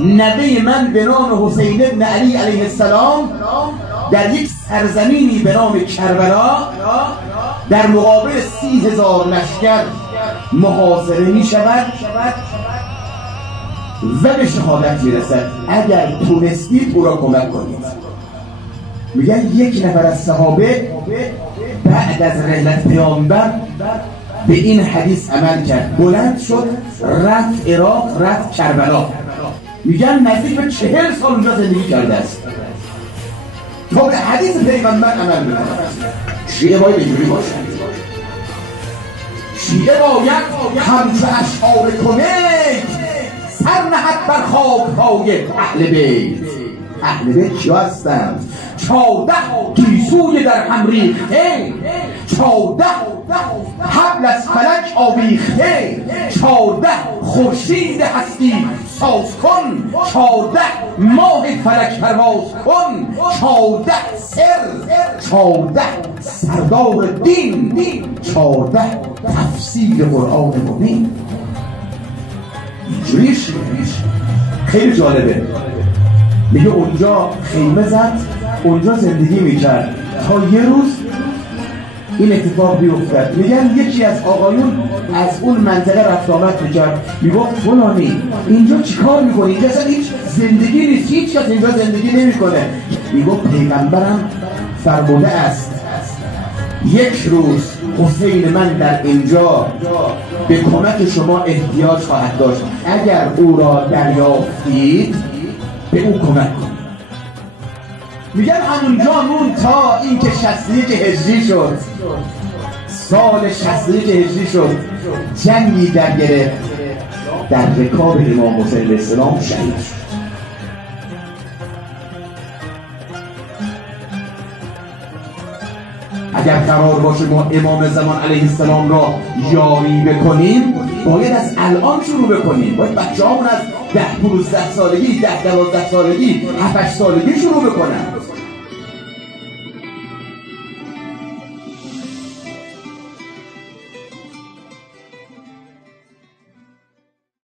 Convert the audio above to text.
نوه من به نام حسین ابن علی علیه السلام در یک سرزمینی به نام کربلا در مقابل 30,000 لشکر محاصره می شود و به شهادت می رسد. اگر تونستید او را کمک کنید. میگن یک نفر از صحابه بعد از رحلت پیامبر به این حدیث عمل کرد، بلند شد رفت عراق، رفت کربلا. میگن نزدیک به 40 سال اونجا زندگی کرده است تا به حدیث پیغمبر عمل میکنه. شیعه باید اینجوری باشد. شیعه باید همچو اشعار کمیک سر نهد بر خاک‌های اهل بیت. اهل بیت کیا هستند؟ 14 گیسوی در هم ریخته، 14 حبل از فلک آویخته، 14 خورشید هستی ساز کن، 14 ماه فلک پرواز کن، 14 سر، 14 سردار دین، 14 تفسیر قرآن مبین. اینجوریش خیلی جالبه. میگه اونجا خیمه زد، اونجا زندگی میکرد تا یه روز این اتفاق بیفتد. میگن یکی از آقایون از اون منطقه رفت آمد میکرد، میگفت فلانی اینجا چیکار میکنی؟ اینجا اصلا هیچ زندگی نیست، هیچ کس اینجا زندگی نمیکنه. میگفت پیغمبرم فرموده است یک روز حسین من در اینجا به کمک شما احتیاج خواهد داشت، اگر او را دریافتید به او کمک کن. میگن همونجا مون تا اینکه 61 هجری شد، سال 61 هجری شد، جنگی در گرفت، در رکاب امام حسین علیه السلام شهید شد. اگر قرار باشه ما امام زمان علیه السلام را یاری بکنیم، باید از الان شروع بکنیم. باید بچه همون از 10-15 سالگی، 10-12 سالگی، 7-8 سالگی شروع بکنن.